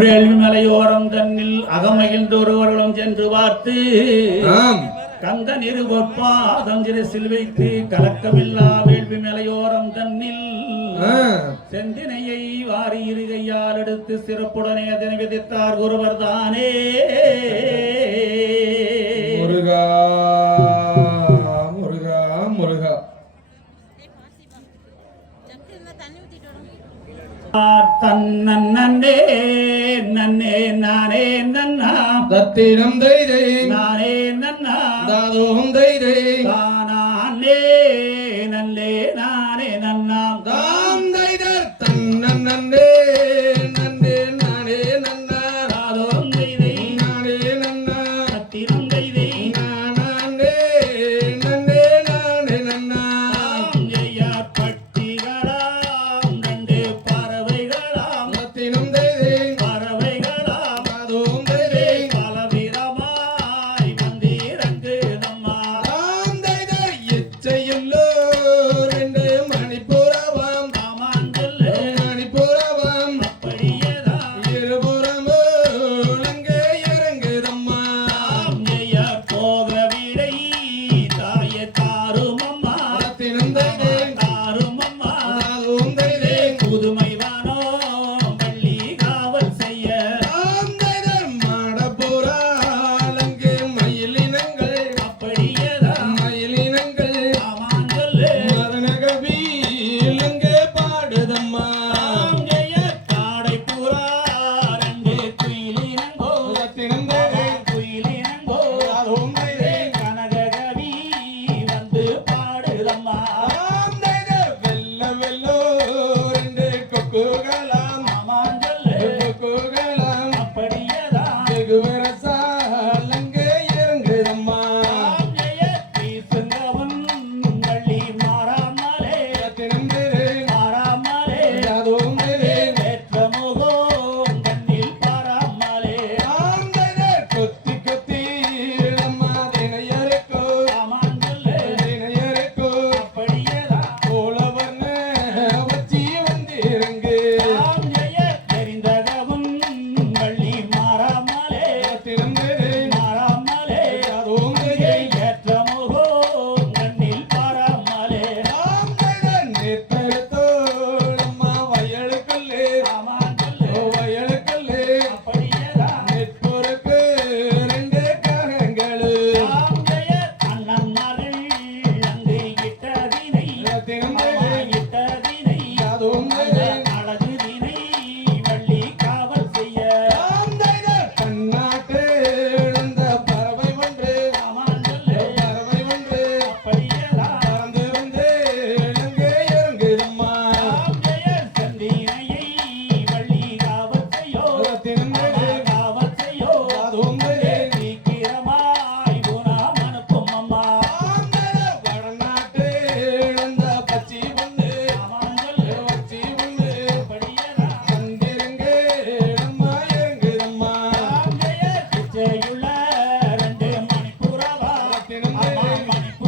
வேள்வி மலையோரம் தன்னில் அகமகிழ்ந்து ஒருவர்களும் சென்று பார்த்து கந்த நிருபொற்பாதம் சிரசில் வைத்து கலக்கமில்லா வேள்வி மலையோரம் தன்னில். செந்தினையை வாரி இருகையால் எடுத்து சிறப்புடனே அதனை விதித்தார் ஒருவர் தானே. முருகா முருகா முருகா. தண்ணி தன்னே நன்னே நானே நன்னா. தத்திரம் தைதை நானே நன்னா. தாதோம் தைதை தானே நல்லே நானே நன்னா. தாம் தைதர் Oh.